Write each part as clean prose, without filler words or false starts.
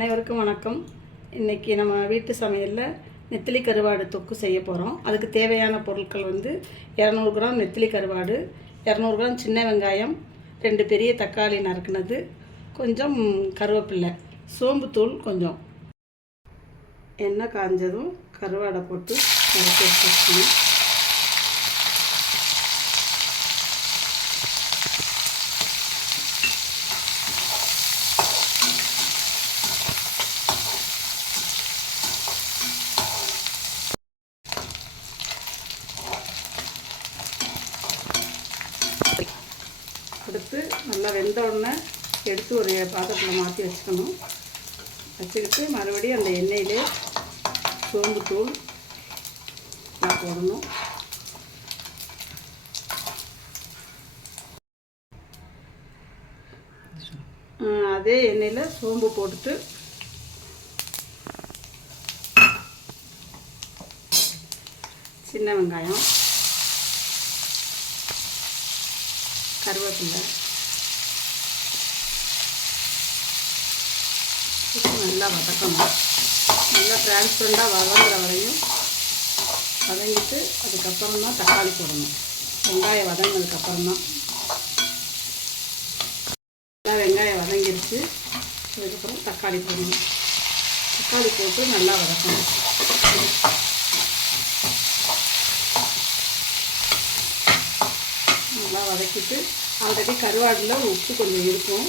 அனைவருக்கும் வணக்கம். இன்றைக்கி நம்ம வீட்டு சமையலில் நெத்திலி கருவாடு தொக்கு செய்ய போகிறோம். அதுக்கு தேவையான பொருட்கள் 200 கிராம் நெத்திலி கருவாடு, 200 கிராம் சின்ன வெங்காயம், 2 பெரிய தக்காளி நறுக்குனது, கொஞ்சம் கருவேப்பில்லை, சோம்புத்தூள் கொஞ்சம். எண்ணெய் காஞ்சதும் கருவாடை போட்டு வதக்கி வச்சுக்கணும். அடுத்து நல்லா வெந்த உடனே எடுத்து ஒரு பாத்திரத்தில் மாற்றி வச்சுக்கணும். வச்சுக்கிட்டு மறுபடியும் அந்த எண்ணெயிலே சோம்புத்தூள் போடணும். அதே எண்ணெயில் சோம்பு போட்டுட்டு சின்ன வெங்காயம், கருவேப்பிலை நல்லா வதக்கணும். நல்லா டிரான்ஸ்பரண்டாக வதங்குற வரையும் வதங்கிட்டு அதுக்கப்புறம் தான் தக்காளி போடணும். வெங்காயம் வதங்கினதுக்கப்புறம் தான். நல்லா வெங்காயம் வதங்கிடுச்சு. அதுக்கப்புறம் தக்காளி போடணும். தக்காளி போட்டு நல்லா வதக்கணும். நல்லா வதக்கிட்டு ஆல்ரெடி கருவாடில் உப்பு கொஞ்சம் இருக்கும்.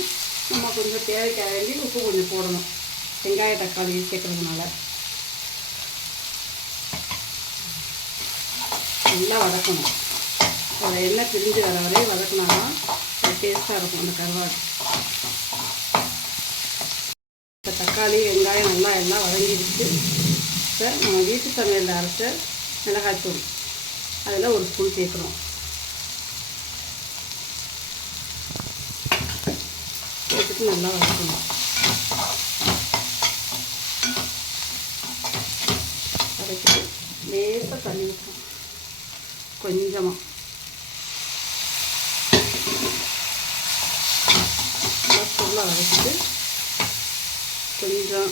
நம்ம கொஞ்சம் தேவைக்கு வேண்டி உப்பு கொஞ்சம் போடணும். வெங்காய தக்காளி சேர்க்கறதுனால நல்லா வதக்கணும். அதை எண்ணெய் பிரிஞ்சு வர வரையும் வதக்கினா தான் டேஸ்ட்டாக இருக்கும் அந்த கருவாடு. இப்போ தக்காளி வெங்காயம் எல்லாம் வதங்கிடுச்சு. இப்போ நம்ம வீட்டு சமையலில் அரைச்ச மிளகாய்த்தூள் அதில் ஒரு ஸ்பூன் சேர்க்குறோம். சேர்த்துட்டு நல்லா வதக்கணும். வதக்கிட்டு லேசாக தண்ணி ஊற்றணும். கொஞ்சமாக நல்லா வதக்கிட்டு கொஞ்சம்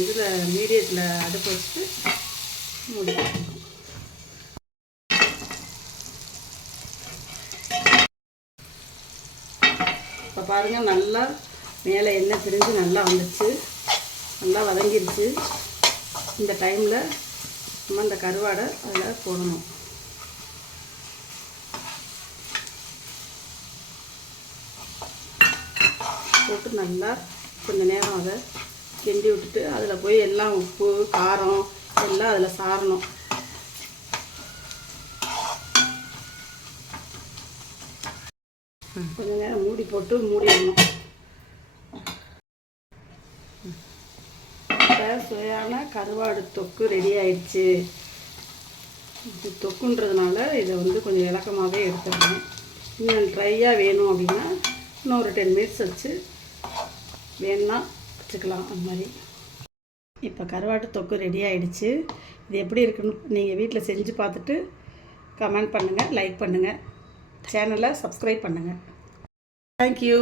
இதில் மீடியத்தில் அடுப்பு வச்சுட்டு மூடி. இப்போ பாருங்கள், நல்லா மேலே எண்ணெய் பிரிஞ்சு நல்லா வந்துடுச்சு. நல்லா வதங்கிடுச்சு. இந்த டைமில் நம்ம இந்த கருவாடை அதில் போடணும். போட்டு நல்லா கொஞ்சம் நேரம் அதை கிண்டி விட்டுட்டு அதில் போய் எல்லாம் உப்பு காரம் எல்லாம் அதில் சாரணும். கொஞ்சம் நேரம் மூடி போட்டு மூடிடணும். இப்போ சுவையான கருவாடு தொக்கு ரெடி ஆயிடுச்சு. இது தொக்குன்றதுனால இதை கொஞ்சம் இலக்கமாகவே எடுத்துடணும். இன்னும் ட்ரையாக வேணும் அப்படின்னா இன்னும் ஒரு 10 மினிட்ஸ் வச்சு வேணுன்னா வச்சுக்கலாம். அந்த மாதிரி இப்போ கருவாட்டு தொக்கு ரெடி ஆகிடுச்சு. இது எப்படி இருக்குன்னு நீங்கள் வீட்டில் செஞ்சு பார்த்துட்டு கமெண்ட் பண்ணுங்கள், லைக் பண்ணுங்கள், சேனலை சப்ஸ்கிரைப் பண்ணுங்கள். தேங்க்யூ.